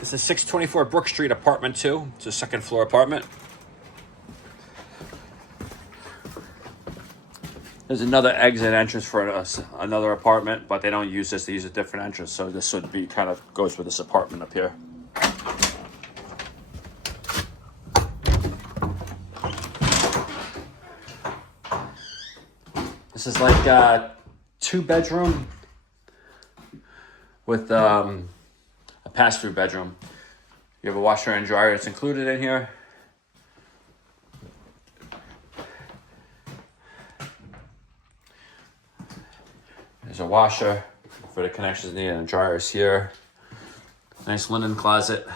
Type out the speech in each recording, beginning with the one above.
It's a 624 Brook Street, apartment 2. It's a second floor apartment. There's another exit entrance for another apartment, but they don't use this. They use a different entrance. So this would be kind of goes with this apartment up here. This is like a 2-bedroom with a pass-through bedroom. You have a washer and dryer. It's included in here. There's a washer for the connections needed, and dryers here. Nice linen closet.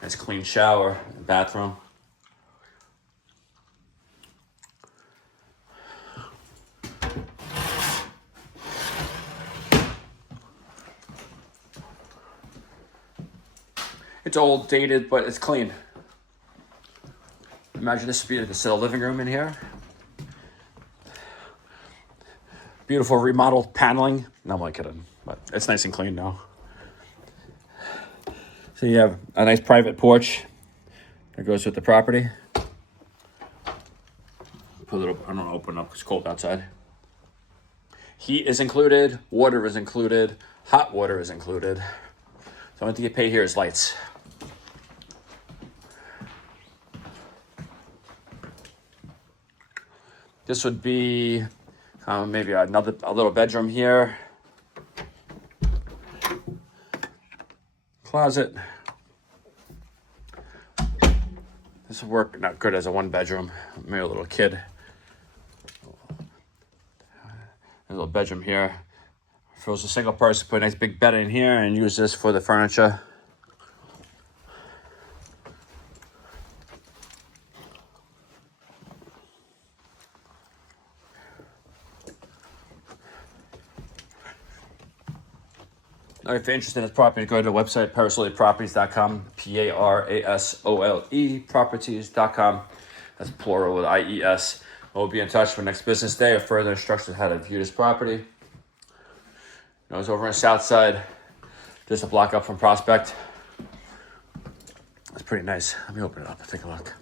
Nice clean shower and bathroom. It's old, dated, but it's clean. Imagine this would be the living room in here. Beautiful remodeled paneling. No, I'm not kidding, but it's nice and clean now. So you have a nice private porch that goes with the property. Put a little, I don't know, open up, it's cold outside. Heat is included, water is included, hot water is included. The only thing you pay here is lights. This would be maybe a little bedroom here. Closet. This would work not good as a 1-bedroom. Maybe a little kid. A little bedroom here. If it was a single person, put a nice big bed in here and use this for the furniture. If you're interested in this property, go to the website, parasoleproperties.com, P-A-R-A-S-O-L-E properties.com. That's plural with I-E-S. We'll be in touch for next business day or further instructions on how to view this property. It's over on the south side, just a block up from Prospect. It's pretty nice. Let me open it up and take a look.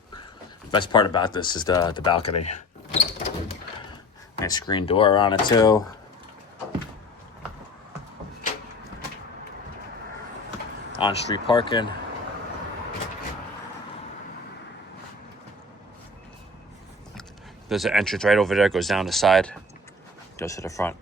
The best part about this is the balcony. Nice screen door on it too. On-street parking. There's an entrance right over there, goes down the side, goes to the front.